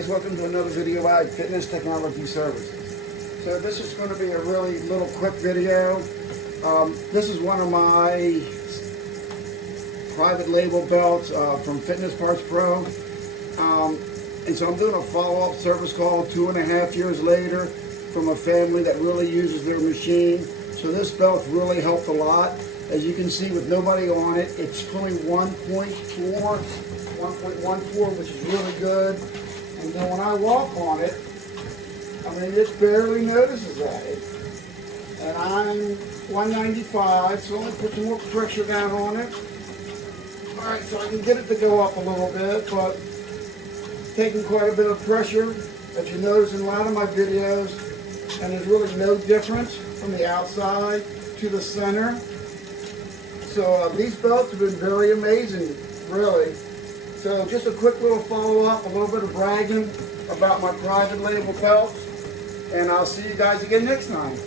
guys, welcome to another video about fitness technology services. So this is going to be a really little quick video. This is one of my private label belts from Fitness Parts Pro. And so I'm doing a follow-up service call 2.5 years later from a family that really uses their machine. So this belt really helped a lot. As you can see, with nobody on it, it's pulling 1.14, which is really good. And then when I walk on it, I mean, it barely notices that. And I'm 195, so let me put some more pressure down on it. All right, so I can get it to go up a little bit, but it's taking quite a bit of pressure, as you notice in a lot of my videos, and there's really no difference from the outside to the center. So these belts have been very amazing, really. So just a quick little follow-up, a little bit of bragging about my private label belts, and I'll see you guys again next time.